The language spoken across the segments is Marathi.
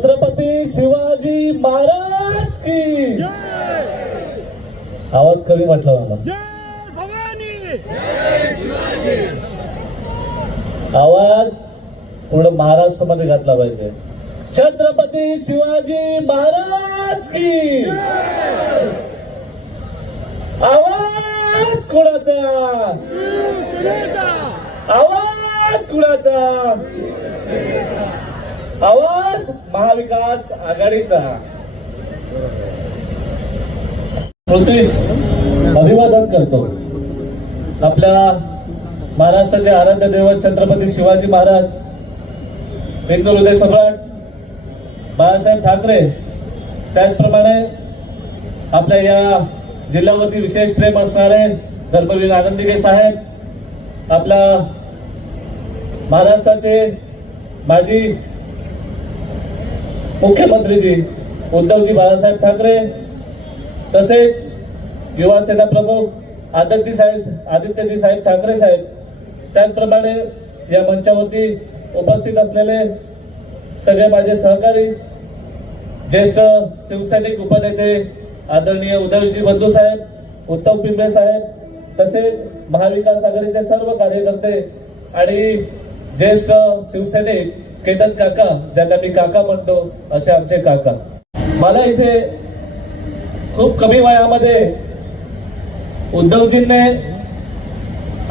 छत्रपती शिवाजी महाराज की. आवाज कमी म्हटला मला. आवाज पूर्ण महाराष्ट्रामध्ये घातला पाहिजे. छत्रपती शिवाजी महाराज की. आवाज कुणाचा? आवाज कुणाचा? आवाज महाविकास आघाडीचा. पृथ्वीस अभिवादन करतो. आपल्या महाराष्ट्राचे आराध्य दैवत छत्रपती शिवाजी महाराज हिंदू हृदय सम्राट बाळासाहेब ठाकरे त्याचप्रमाणे आपल्या या जिल्ह्यावरती विशेष प्रेम असणारे धर्मवीर आनंदिके साहेब आपल्या महाराष्ट्राचे माजी मुख्यमंत्रीजी उद्धवजी बाळासाहेब ठाकरे तसेच युवा सेना प्रमुख आदित्य साहेब आदित्यजी साहेब ठाकरे साहेब त्याचप्रमाणे या मंचावरती उपस्थित असलेले सगळे माझे सहकारी ज्येष्ठ शिवसैनिक उपनेते आदरणीय उदयजी बंधू साहेब उत्तम पिंपळे साहेब तसेच महाविकास आघाडीचे सर्व कार्यकर्ते आणि ज्येष्ठ शिवसैनिक केतन काका ज्यांना मी काका म्हणतो असे आमचे काका. मला इथे खूप कमी वयामध्ये उद्धवजींनी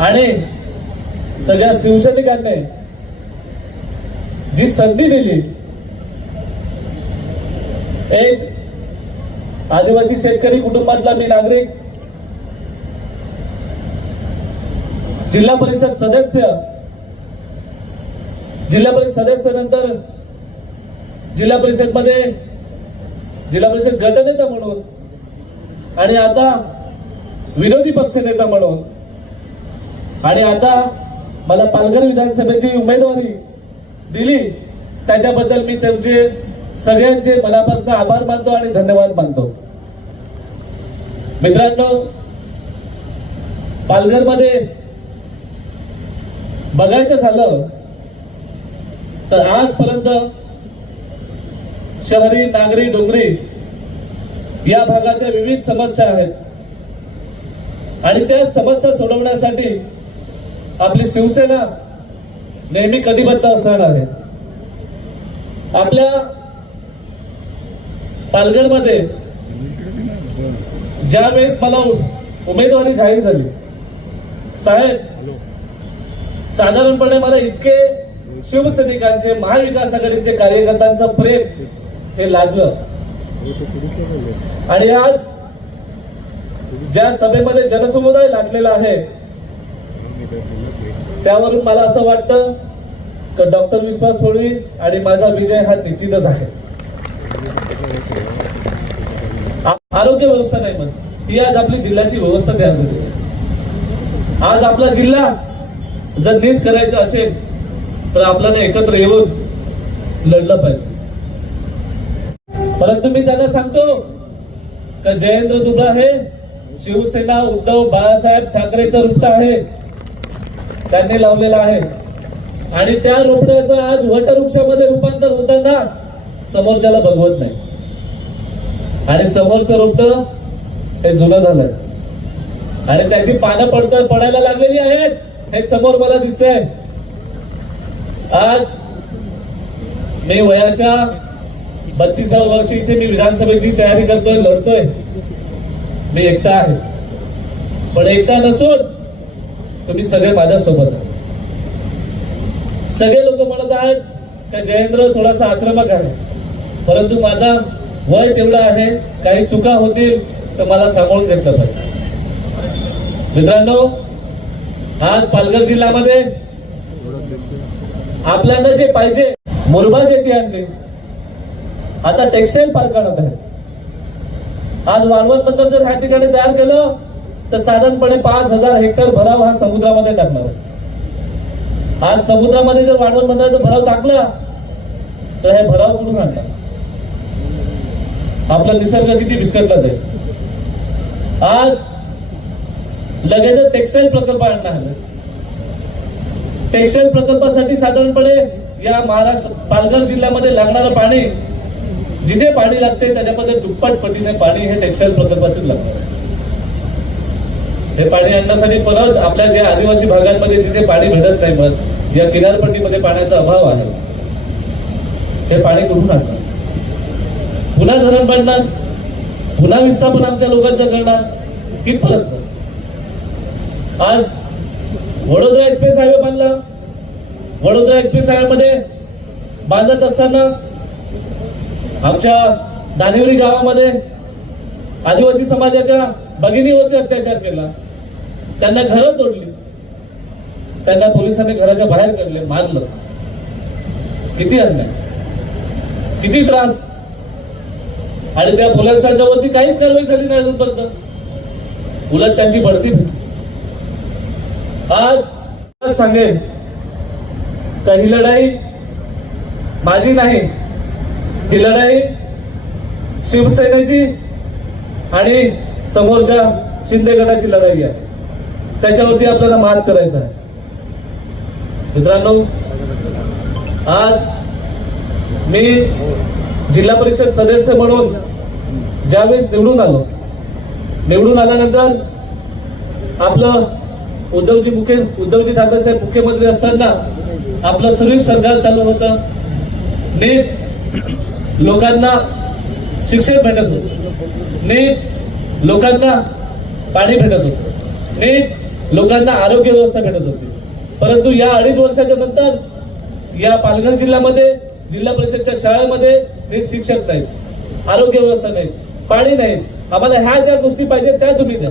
आणि सगळ्या शिवसैनिकांनी जी संधी दिली एक आदिवासी शेतकरी कुटुंबातला मी नागरिक जिल्हा परिषद सदस्य जिल्हा परिषद सदस्य नंतर जिल्हा परिषदमध्ये जिल्हा परिषद गटनेता म्हणून आणि आता विरोधी पक्षनेता म्हणून आणि आता मला पालघर विधानसभेची उमेदवारी दिली त्याच्याबद्दल मी त्यांचे सगळ्यांचे मनापासून आभार मानतो आणि धन्यवाद मानतो. मित्रांनो पालघरमध्ये बघायचं झालं तर आजपर्यंत शहरी नागरी डोंगरी या भागाच्या विविध समस्या आहेत. आणि त्या समस्या सोडवण्यासाठी आपली शिवसेना नेहमी कटिबद्ध असणार आहे. आपल्या पालघरमध्ये ज्या वेळेस मला उमेदवारी जाहीर झाली साहेब साधारणपणे मला इतके शिवसैनिकांचे महाविकास आघाडीचे कार्यकर्त्यांचं प्रेम हे लागलं आणि आज ज्या सभेमध्ये जनसमुदाय लाटलेला आहे त्यावरून मला असं वाटतं की डॉक्टर विश्वास होळी आणि माझा विजय हा निश्चितच आहे. आरोग्य व्यवस्था नाही मग ही आज आपली जिल्ह्याची व्यवस्था तयार झाली. आज आपला जिल्हा जर नीट करायचा असेल तर आपल्याला एकत्र येऊन लढलं पाहिजे. परंतु मी त्यांना सांगतो का जयेंद्र दुबळा हे शिवसेना उद्धव बाळासाहेब ठाकरेचं रुपट आहे. त्यांनी लावलेलं आहे. आणि त्या रोपट्याचं आज वटवृक्षामध्ये रूपांतर होताना समोरच्याला बघवत नाही. आणि समोरचं रोपट हे जुनं झालंय. आणि त्याची पानं पडत पडायला लागलेली आहेत हे समोर मला दिसतंय. आज मी वयाच्या बत्तीसाव्या वर्षी इथे मी विधानसभेची तयारी करतोय लढतोय. मी एकटा आहे. पण एकटा नसून तुम्ही सगळे माझ्यासोबत आहात. सगळे लोक म्हणत आहेत त्या जयेंद्र थोडासा आक्रमक आहे. परंतु माझा वय तेवढा आहे काही चुका होतील तर मला सांभाळून घेतलं पाहिजे. मित्रांनो आज पालघर जिल्ह्यामध्ये आपल्याला जे पाहिजे मुरबा शेती आणले. आता टेक्सटाईल पार्क आणत आहे आज वाळवण बंदर जर ह्या ठिकाणी तयार केलं तर साधारणपणे पाच हजार हेक्टर भराव हा समुद्रामध्ये टाकणार आहे. आज समुद्रामध्ये जर वाढवण बंदराचा भराव टाकला तर हे भराव कुठून आणणार? आपला निसर्ग किती बिस्कटला जाईल. आज लगेच टेक्सटाईल प्रकल्प आणला टेक्सटाईल प्रकल्पासाठी साधारणपणे या महाराष्ट्र पालघर जिल्ह्यामध्ये लागणारं पाणी जिथे पाणी लागते त्याच्यामध्ये दुप्पट पटीने पाणी हे टेक्स्टाईल प्रकल्पासून लागतं. हे पाणी आणण्यासाठी परत आपल्या ज्या आदिवासी भागांमध्ये जिथे पाणी भेटत नाही मग या किनारपट्टीमध्ये पाण्याचा अभाव आहे. हे पाणी कुठून आणणार? पुन्हा धरण बांधणार पुन्हा विस्थापन आमच्या लोकांचं करणार कितपर्यंत आज वडोदरा एक्सप्रेस हायवे बांधला. वडोदरा एक्सप्रेस हायवेमध्ये बांधत असताना आमच्या दानेवरी गावामध्ये आदिवासी समाजाच्या भगिनीवरती अत्याचार केला. त्यांना घरं तोडली. त्यांना पोलिसांनी घराच्या बाहेर काढले मारलं. किती अन्याय. किती त्रास. आणि त्या पोलिसांच्या वरती काहीच कारवाई झाली नाही अजूनपर्यंत. उलट त्यांची बढती आज सांगेन का ही लढाई माझी नाही ही लढाई शिवसेनेची आणि समोरच्या शिंदे गटाची लढाई आहे. त्याच्यावरती आपल्याला मात करायचा आहे. मित्रांनो आज मी जिल्हा परिषद सदस्य म्हणून ज्यावेळेस निवडून आलो निवडून आल्यानंतर आपलं उद्धवजी मुख्य उद्धवजी ठाकरे साहेब मुख्यमंत्री असताना आपलं सुरळीत सरकार चालू होतं. नीट लोकांना शिक्षण भेटत होतं. नीट लोकांना पाणी भेटत होतं. नीट लोकांना आरोग्य व्यवस्था भेटत होती. परंतु या अडीच वर्षाच्या नंतर या पालघर जिल्ह्यामध्ये जिल्हा परिषदच्या शाळेमध्ये नीट शिक्षक नाहीत आरोग्य व्यवस्था नाही पाणी नाही आम्हाला ह्या ज्या गोष्टी पाहिजेत त्या तुम्ही द्या.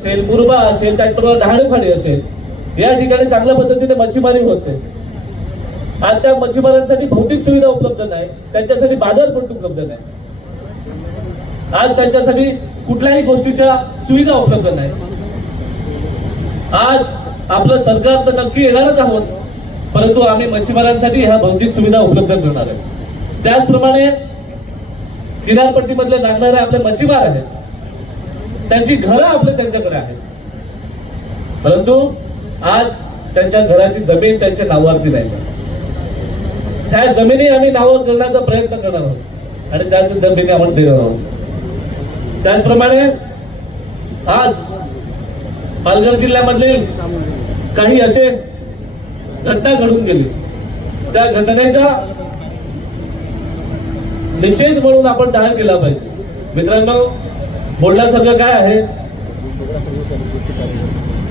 असेल मुरबा असेल त्याचबरोबर डहाणूखाडी असेल या ठिकाणी चांगल्या पद्धतीने मच्छीमारी होते. आज त्या मच्छीमारांसाठी भौतिक सुविधा उपलब्ध नाही त्यांच्यासाठी बाजारपेठ उपलब्ध नाही. आज त्यांच्यासाठी कुठल्याही गोष्टीच्या सुविधा उपलब्ध नाही. आज आपलं सरकार तर नक्की येणारच आहोत परंतु आम्ही मच्छीमारांसाठी ह्या भौतिक सुविधा उपलब्ध करणार आहे त्याचप्रमाणे किनारपट्टीमधले लागणारे आपले मच्छीमार आहेत. त्यांची घरं आपलं त्यांच्याकडे आहेत. परंतु आज त्यांच्या घराची जमीन त्यांच्या नावावरती नाही त्या जमिनी आम्ही नावावर करण्याचा प्रयत्न करणार आहोत. आणि त्या जमिनी आपण देणार आहोत. त्याचप्रमाणे आज पालघर जिल्ह्यामधील काही असे घटना घडून गेली. त्या घटनेचा निषेध म्हणून आपण जाहीर केला पाहिजे. मित्रांनो बोलण्यासारखं काय आहे?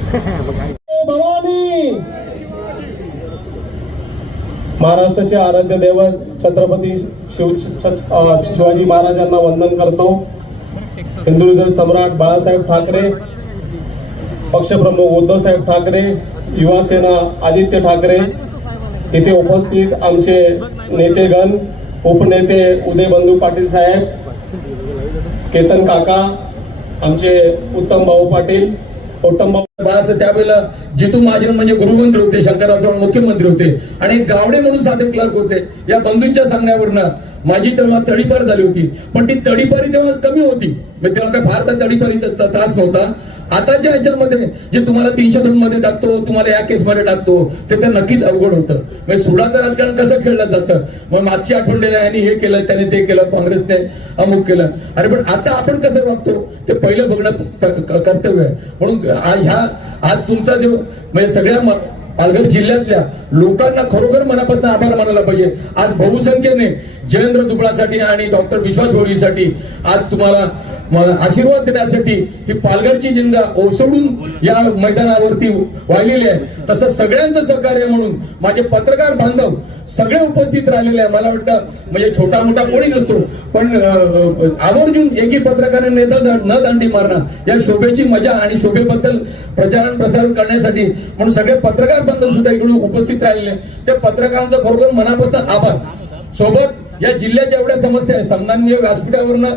महाराष्ट्राचे आराध्य दैवत छत्रपती शिव शिवाजी महाराजांना वंदन करतो. हिंदू सम्राट बाळासाहेब ठाकरे पक्षप्रमुख उद्धवसाहेब ठाकरे युवा सेना आदित्य ठाकरे इथे उपस्थित आमचे नेतेगण उपनेते उदय बंधू पाटील साहेब केतन काका आमचे उत्तम भाऊ पाटील उत्तम भाऊ त्यावेळेला जितू महाजन म्हणजे गृहमंत्री होते शंकरराव चव्हाण मुख्यमंत्री होते आणि गावडे म्हणून साधे क्लर्क होते. या बंधूंच्या सांगण्यावरनं माझी तेव्हा तडीपार झाली होती. पण ती तडीपारी तेव्हा कमी होती. म्हणजे तेव्हा काय फार त्या तडीपारीचा त्रास नव्हता. आताच्या ह्याच्यामध्ये जे तुम्हाला तीनशे दोन मध्ये टाकतो तुम्हाला या केस मध्ये टाकतो ते तर नक्कीच अवघड होतं. म्हणजे सुडाचं राजकारण कसं खेळलं जातं? मग मागची आठवण दिला यांनी हे केलं त्याने ते केलं काँग्रेसने अमुक केलं. अरे पण आता आपण कसं वागतो? ते पहिलं बघणं कर्तव्य आहे. म्हणून ह्या आज तुमचा जो म्हणजे सगळ्या पालघर जिल्ह्यातल्या लोकांना खरोखर मनापासून आभार मानायला पाहिजे. आज बहुसंख्येने जयेंद्र दुबळासाठी आणि डॉक्टर विश्वास होळीसाठी आज तुम्हाला आशीर्वाद देण्यासाठी ही पालघरची जिंगा ओसडून या मैदानावरती वाहिलेली आहे. तसं सगळ्यांचं सहकार्य म्हणून माझे पत्रकार बांधव सगळे उपस्थित राहिलेले आहे मला वाटतं म्हणजे छोटा मोठा कोणी नसतो. पण आवर्जून एकी पत्रकाराने न दांडी मारणं या शोभेची मजा आणि शोभेबद्दल प्रचारण प्रसारण करण्यासाठी म्हणून सगळे पत्रकार बांधव सुद्धा इकडून उपस्थित राहिलेले त्या पत्रकारांचा खरोखर मनापासून आभार. सोबत या जिल्ह्याच्या एवढ्या समस्या आहे सामान्य व्यासपीठावरनं